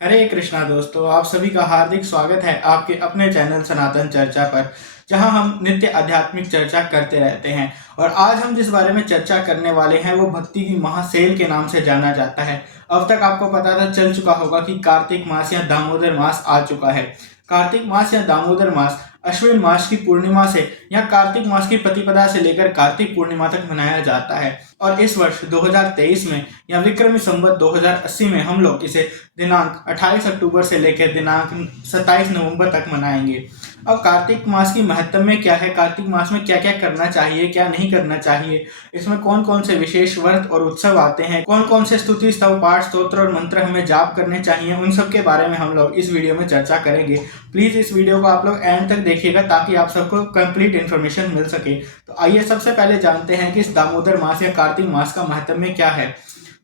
हरे कृष्णा दोस्तों, आप सभी का हार्दिक स्वागत है आपके अपने चैनल सनातन चर्चा पर, जहां हम नित्य आध्यात्मिक चर्चा करते रहते हैं। और आज हम जिस बारे में चर्चा करने वाले हैं वो भक्ति की महासेल के नाम से जाना जाता है। अब तक आपको पता चल चुका होगा कि कार्तिक मास या दामोदर मास आ चुका है। कार्तिक मास या दामोदर मास अश्विन मास की पूर्णिमा से या कार्तिक मास की प्रतिपदा से लेकर कार्तिक पूर्णिमा तक मनाया जाता है। और इस वर्ष 2023 में या विक्रमी संवत 2080 में हम लोग इसे दिनांक 28 अक्टूबर से लेकर दिनांक 27 नवंबर तक मनाएंगे। अब कार्तिक मास की महत्व में क्या है, कार्तिक मास में क्या क्या करना चाहिए, क्या नहीं करना चाहिए, इसमें कौन कौन से विशेष व्रत और उत्सव आते हैं, कौन कौन से स्तुति स्तव पाठ स्तोत्र और मंत्र हमें जाप करने चाहिए, उन सब के बारे में हम लोग इस वीडियो में चर्चा करेंगे। प्लीज इस वीडियो को आप लोग एंड तक देखिएगा ताकि आप सबको कंप्लीट इन्फॉर्मेशन मिल सके। तो आइए सबसे पहले जानते हैं कि इस दामोदर मास या कार्तिक मास का महत्व में क्या है।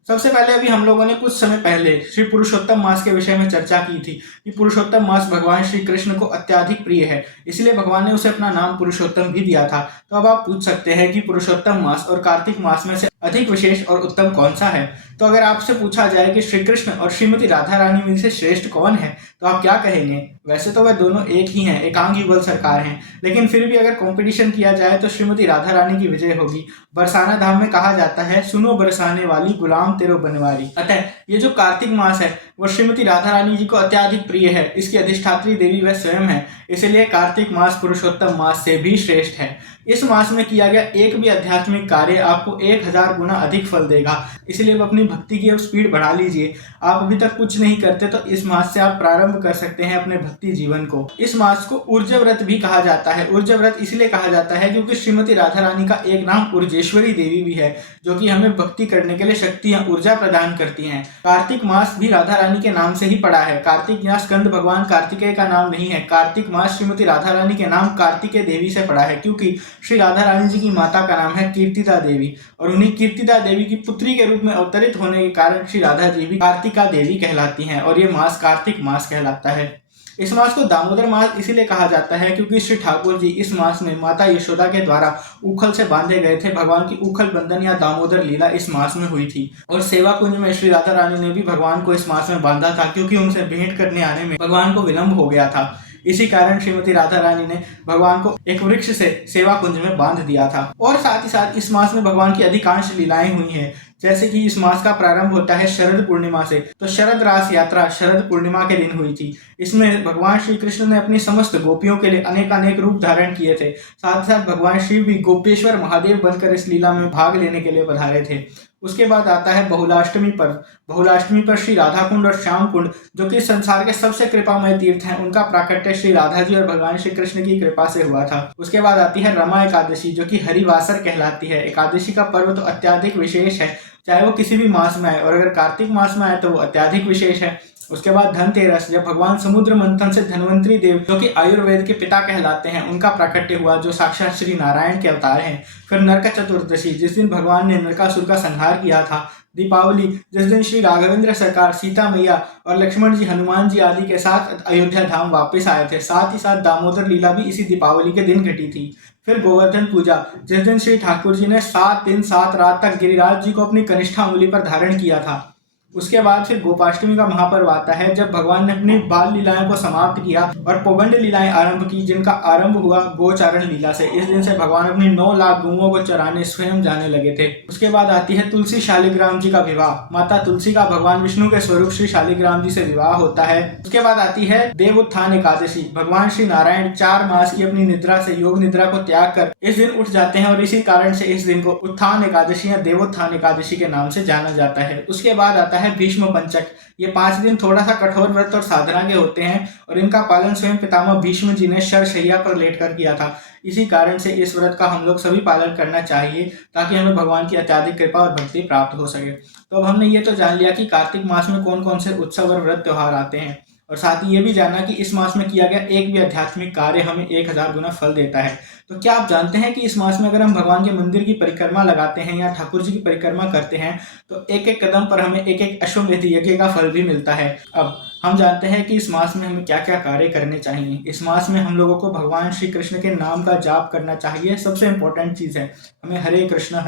सबसे पहले अभी हम लोगों ने कुछ समय पहले श्री पुरुषोत्तम मास के विषय में चर्चा की थी कि पुरुषोत्तम मास भगवान श्री कृष्ण को अत्यधिक प्रिय है, इसलिए भगवान ने उसे अपना नाम पुरुषोत्तम भी दिया था। तो अब आप पूछ सकते हैं कि पुरुषोत्तम मास और कार्तिक मास में से अधिक विशेष और उत्तम कौन सा है। तो अगर आपसे पूछा जाए कि श्री कृष्ण और श्रीमती राधा रानी में से श्रेष्ठ कौन है, तो आप क्या कहेंगे। वैसे तो वह दोनों एक ही हैं, एकांग युगल सरकार हैं, लेकिन फिर भी अगर कंपटीशन किया जाए तो श्रीमती राधा रानी की विजय होगी। बरसाना धाम में कहा जाता है, सुनो बरसाने वाली गुलाम तेरो बनवारी। अतः ये जो कार्तिक मास है वो श्रीमती राधा रानी जी को अत्यधिक प्रिय है। इसकी अधिष्ठात्री देवी वह स्वयं है, इसलिए कार्तिक मास पुरुषोत्तम मास से भी श्रेष्ठ है। इस मास में किया गया एक भी आध्यात्मिक कार्य आपको 1000 गुना अधिक फल देगा, इसलिए अपनी भक्ति की अब स्पीड बढ़ा लीजिए। आप अभी तक कुछ नहीं करते तो इस मास से आप प्रारंभ कर सकते हैं अपने भक्ति जीवन को। इस मास को ऊर्जा व्रत भी कहा जाता है। ऊर्जा व्रत इसलिए कहा जाता है क्योंकि श्रीमती राधा रानी का एक नाम ऊर्जेश्वरी देवी भी है, जो कि हमें भक्ति करने के लिए शक्ति या ऊर्जा प्रदान करती हैं। कार्तिक मास भी राधा रानी के नाम से ही पड़ा है। कार्तिक या स्कंद भगवान कार्तिकेय का नाम नहीं है। कार्तिक मास श्रीमती राधा रानी के नाम कार्तिकेय देवी से पड़ा है, क्योंकि श्री राधा रानी जी की माता का नाम है कीर्तिदा देवी, और उन्हीं कीर्तिदा देवी की पुत्री के रूप में अवतरित होने के कारण श्री राधा जी भी कार्तिका देवी कहलाती हैं, और ये मास कार्तिक मास कहलाता है। इस मास को दामोदर मास इसीलिए कहा जाता है क्योंकि श्री ठाकुर जी इस मास में माता यशोदा के द्वारा उखल से बांधे गए थे। भगवान की उखल बंधन या दामोदर लीला इस मास में हुई थी, और सेवा कुंज में श्री राधा रानी ने भी भगवान को इस मास में बांधा था, क्योंकि उनसे भेंट करने आने में भगवान को विलंब हो गया था। इसी कारण श्रीमती राधा रानी ने भगवान को एक वृक्ष से सेवा कुंज में बांध दिया था। और साथ ही साथ इस मास में भगवान की अधिकांश लीलाएं हुई हैं, जैसे कि इस मास का प्रारंभ होता है शरद पूर्णिमा से। तो शरद रास यात्रा शरद पूर्णिमा के दिन हुई थी। इसमें भगवान श्री कृष्ण ने अपनी समस्त गोपियों के लिए अनेकानेक रूप धारण किए थे। साथ ही साथ भगवान शिव भी गोपेश्वर महादेव बनकर इस लीला में भाग लेने के लिए पधारे थे। उसके बाद आता है बहुलाष्टमी पर्व। बहुलाष्टमी पर श्री राधा कुंड और श्याम कुंड, जो कि संसार के सबसे कृपामय तीर्थ हैं, उनका प्राकट्य श्री राधा जी और भगवान श्री कृष्ण की कृपा से हुआ था। उसके बाद आती है रमा एकादशी, जो कि हरिवासर कहलाती है। एकादशी का पर्व तो अत्यधिक विशेष है, चाहे वो किसी भी मास में आए, और अगर कार्तिक मास में आए तो वो अत्यधिक विशेष है। उसके बाद धनतेरस, जब भगवान समुद्र मंथन से धन्वंतरी देव, जो कि आयुर्वेद के पिता कहलाते हैं, उनका प्राकट्य हुआ, जो साक्षात श्री नारायण के अवतार हैं। फिर नरक चतुर्दशी, जिस दिन भगवान ने नरकासुर का संहार किया था। दीपावली, जिस दिन श्री राघवेंद्र सरकार, सीता मैया और लक्ष्मण जी, हनुमान जी आदि के साथ अयोध्या धाम वापस आए थे। साथ ही साथ दामोदर लीला भी इसी दीपावली के दिन घटी थी। फिर गोवर्धन पूजा, जिस दिन श्री ठाकुर जी ने 7 दिन 7 रात तक गिरिराज जी को अपनी कनिष्ठा उंगली पर धारण किया था। उसके बाद फिर गोपाष्टमी का महापर्व आता है, जब भगवान ने अपनी बाल लीलाएं को समाप्त किया और पौगंड लीलाएं आरंभ की, जिनका आरंभ हुआ गोचारण लीला से। इस दिन से भगवान अपनी 9 लाख गौओं को चराने स्वयं जाने लगे थे। उसके बाद आती है तुलसी शालिग्राम जी का विवाह। माता तुलसी का भगवान विष्णु के स्वरूप श्री शालिग्राम जी से विवाह होता है। उसके बाद आती है देव उत्थान एकादशी। भगवान श्री नारायण 4 मास की अपनी निद्रा से, योग निद्रा को त्याग कर इस दिन उठ जाते हैं, और इसी कारण से इस दिन को उत्थान एकादशी या देवोत्थान एकादशी के नाम से जाना जाता है। उसके बाद आता है भीष्म पंचक। ये 5 दिन थोड़ा सा कठोर व्रत और साधना के होते हैं, और इनका पालन स्वयं पितामह भीष्म जी ने शरशैया पर लेटकर किया था। इसी कारण से इस व्रत का हम लोग सभी पालन करना चाहिए, ताकि हमें भगवान की अत्यधिक कृपा और भक्ति प्राप्त हो सके। तो अब हमने ये तो जान लिया कि कार्तिक मास में कौन कौन से उत्सव और व्रत त्योहार आते हैं, और साथ ही ये भी जाना कि इस मास में किया गया एक भी आध्यात्मिक कार्य हमें 1000 गुना फल देता है। तो क्या आप जानते हैं कि इस मास में अगर हम भगवान के मंदिर की परिक्रमा लगाते हैं या ठाकुर जी की परिक्रमा करते हैं, तो एक एक कदम पर हमें एक एक अश्वमेध यज्ञ का फल भी मिलता है। अब हम जानते हैं कि इस मास में हमें क्या क्या कार्य करने चाहिए। इस मास में हम लोगों को भगवान श्री कृष्ण के नाम का जाप करना चाहिए। सबसे इम्पोर्टेंट चीज़ है, हमें हरे कृष्ण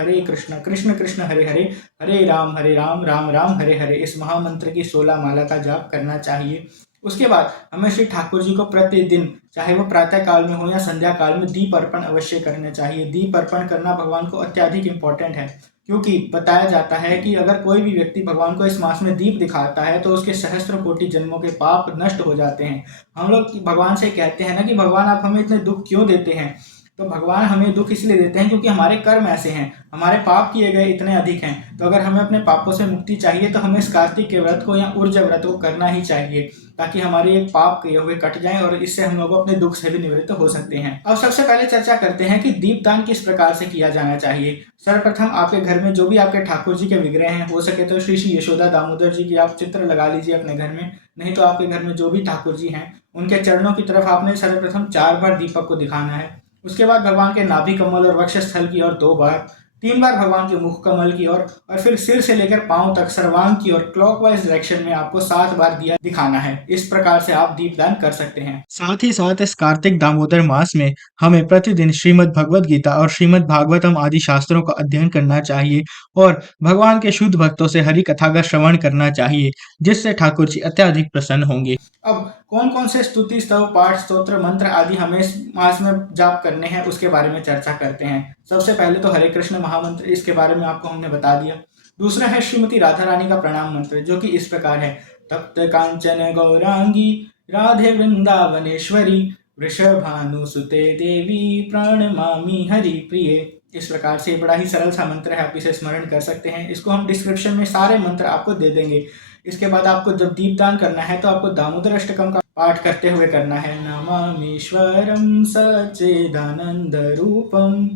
कृष्ण कृष्ण हरे हरे, हरे राम राम राम हरे हरे, इस महामंत्र की 16 माला का जाप करना चाहिए। उसके बाद हमें श्री ठाकुर जी को प्रतिदिन, चाहे वो प्रातः काल में हो या संध्या काल में, दीप अर्पण अवश्य करने चाहिए। दीप अर्पण करना भगवान को अत्यधिक इम्पोर्टेंट है, क्योंकि बताया जाता है कि अगर कोई भी व्यक्ति भगवान को इस मास में दीप दिखाता है तो उसके सहस्त्र कोटि जन्मों के पाप नष्ट हो जाते हैं। हम लोग भगवान से कहते हैं ना कि भगवान आप हमें इतने दुख क्यों देते हैं, तो भगवान हमें दुख इसलिए देते हैं क्योंकि हमारे कर्म ऐसे हैं, हमारे पाप किए गए इतने अधिक हैं। तो अगर हमें अपने पापों से मुक्ति चाहिए तो हमें इस कार्तिक के व्रत को या ऊर्जा व्रत को करना ही चाहिए, ताकि हमारे ये पाप किए हुए कट जाएं और इससे हम लोग अपने दुख से भी निवृत्त हो सकते हैं। अब सबसे पहले चर्चा करते हैं कि दीपदान किस प्रकार से किया जाना चाहिए। सर्वप्रथम आपके घर में जो भी आपके ठाकुर जी के विग्रह हैं, हो सके तो श्री श्री यशोदा दामोदर जी की आप चित्र लगा लीजिए अपने घर में, नहीं तो आपके घर में जो भी ठाकुर जी हैं उनके चरणों की तरफ आपने सर्वप्रथम 4 बार दीपक को दिखाना है। उसके बाद भगवान के नाभि कमल और वक्ष स्थल की ओर 2 बार, 3 बार भगवान के मुख कमल की ओर, और फिर सिर से लेकर पांव तक सर्वांग की ओर क्लॉकवाइज डायरेक्शन में आपको 7 बार दिया दिखाना है। इस प्रकार से आप दीपदान कर सकते हैं। साथ ही साथ इस कार्तिक दामोदर मास में हमें प्रतिदिन श्रीमद् भगवद गीता और श्रीमद् भागवतम आदि शास्त्रों का अध्ययन करना चाहिए और भगवान के शुद्ध भक्तों से हरि कथा का श्रवण करना चाहिए, जिससे ठाकुर जी अत्यधिक प्रसन्न होंगे। अब कौन कौन से स्तुति स्तव पाठ स्तोत्र मंत्र आदि हमें इस मास में जाप करने हैं उसके बारे में चर्चा करते हैं। सबसे पहले तो हरे कृष्ण महामंत्र, इसके बारे में आपको हमने बता दिया। दूसरा है श्रीमती राधा रानी का प्रणाम मंत्र, जो कि इस प्रकार है, तप्त कांचन गौरांगी राधे वृंदावनेश्वरी वृषभानुसुते देवी प्रणमामि हरि प्रिय। इस प्रकार से बड़ा ही सरल सा मंत्र है, आप इसे स्मरण कर सकते हैं। इसको हम डिस्क्रिप्शन में सारे मंत्र आपको दे देंगे। इसके बाद आपको जब दीपदान करना है तो आपको दामोदर अष्टकम का पाठ करते हुए करना है। नमामीश्वरम सच्चिदानंद रूपम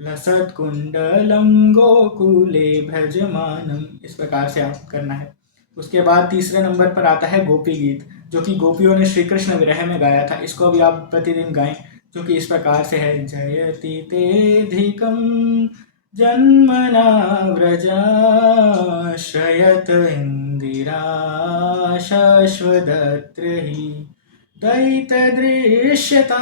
लसत्कुंडलम गोकुले भजमानम, इस प्रकार से आप करना है। उसके बाद तीसरे नंबर पर आता है गोपी गीत, जो कि गोपियों ने श्री कृष्ण विरह में गाया था। इसको भी आप प्रतिदिन गाएं, जो कि इस प्रकार से है, जयति तेधिकम जन्मना व्रजा शयत इंदिरा शश्वदत्रि दैतदृश्यतां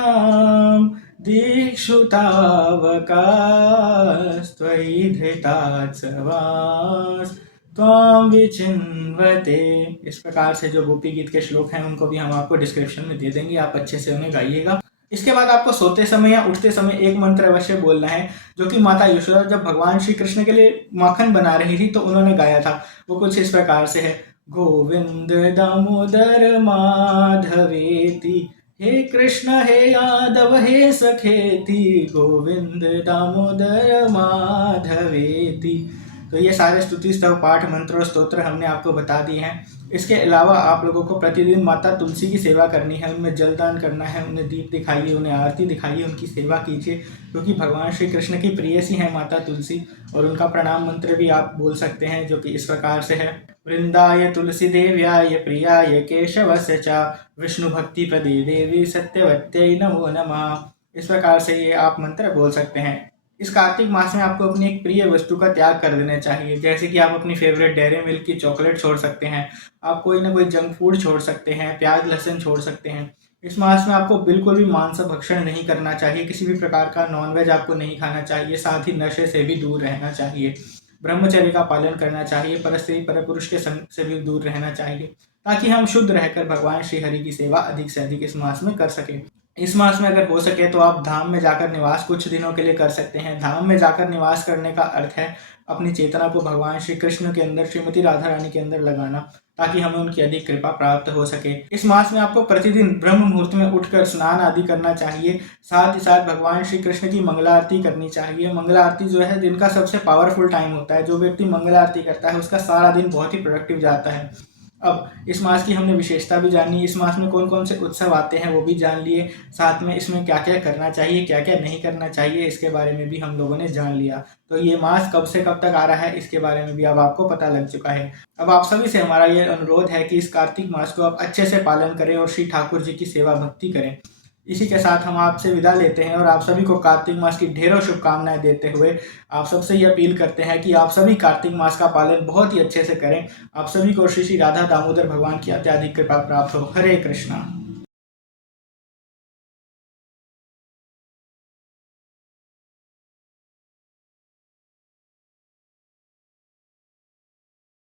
दीक्षुतावकास्त्वयि धृतात्सवास् त्वां विचिन्वते। इस प्रकार से जो गोपी गीत के श्लोक हैं उनको भी हम आपको डिस्क्रिप्शन में दे देंगे, आप अच्छे से उन्हें गाइएगा। इसके बाद आपको सोते समय या उठते समय एक मंत्र अवश्य बोलना है, जो कि माता यशोदा जब भगवान श्री कृष्ण के लिए माखन बना रही थी तो उन्होंने गाया था। वो कुछ इस प्रकार से है, गोविंद दामोदर माधवेति, हे कृष्ण हे यादव हे सखेति, गोविंद दामोदर माधवेति। तो ये सारे स्तुति स्तव पाठ मंत्र और स्तोत्र हमने आपको बता दिए हैं। इसके अलावा आप लोगों को प्रतिदिन माता तुलसी की सेवा करनी है, उनमें जलदान करना है, उन्हें दीप दिखाइए, उन्हें आरती दिखाइए, उनकी सेवा कीजिए, क्योंकि भगवान श्री कृष्ण की प्रेयसी हैं माता तुलसी। और उनका प्रणाम मंत्र भी आप बोल सकते हैं, जो कि इस प्रकार से है, वृंदाय तुलसी देव्याय प्रियाय केशवस्य च विष्णु भक्ति प्रदे देवी सत्यवत्यै नमो नमः। इस प्रकार से ये आप मंत्र बोल सकते हैं। इस कार्तिक मास में आपको अपनी एक प्रिय वस्तु का त्याग कर देना चाहिए, जैसे कि आप अपनी फेवरेट डेयरी मिल्क की चॉकलेट छोड़ सकते हैं, आप कोई ना कोई जंक फूड छोड़ सकते हैं, प्याज लहसुन छोड़ सकते हैं। इस मास में आपको बिल्कुल भी मांस भक्षण नहीं करना चाहिए, किसी भी प्रकार का नॉनवेज आपको नहीं खाना चाहिए, साथ ही नशे से भी दूर रहना चाहिए, ब्रह्मचर्य का पालन करना चाहिए, परस्त्री पर पुरुष के संग से भी दूर रहना चाहिए, ताकि हम शुद्ध रहकर भगवान श्री हरि की सेवा अधिक से अधिक इस मास में कर सकें। इस मास में अगर हो सके तो आप धाम में जाकर निवास कुछ दिनों के लिए कर सकते हैं। धाम में जाकर निवास करने का अर्थ है अपनी चेतना को भगवान श्री कृष्ण के अंदर, श्रीमती राधा रानी के अंदर लगाना, ताकि हमें उनकी अधिक कृपा प्राप्त हो सके। इस मास में आपको प्रतिदिन ब्रह्म मुहूर्त में उठकर स्नान आदि करना चाहिए, साथ ही साथ भगवान श्री कृष्ण की मंगला आरती करनी चाहिए। मंगला आरती जो है दिन का सबसे पावरफुल टाइम होता है, जो व्यक्ति मंगला आरती करता है उसका सारा दिन बहुत ही प्रोडक्टिव जाता है। अब इस मास की हमने विशेषता भी जानी, इस मास में कौन कौन से उत्सव आते हैं वो भी जान लिए, साथ में इसमें क्या क्या करना चाहिए क्या क्या नहीं करना चाहिए इसके बारे में भी हम लोगों ने जान लिया। तो ये मास कब से कब तक आ रहा है इसके बारे में भी अब आपको पता लग चुका है। अब आप सभी से हमारा ये अनुरोध है कि इस कार्तिक मास को आप अच्छे से पालन करें और श्री ठाकुर जी की सेवा भक्ति करें। इसी के साथ हम आपसे विदा लेते हैं और आप सभी को कार्तिक मास की ढेरों शुभकामनाएं देते हुए आप सबसे ये अपील करते हैं कि आप सभी कार्तिक मास का पालन बहुत ही अच्छे से करें। आप सभी को श्री श्री राधा दामोदर भगवान की अत्याधिक कृपा प्राप्त हो। हरे कृष्णा।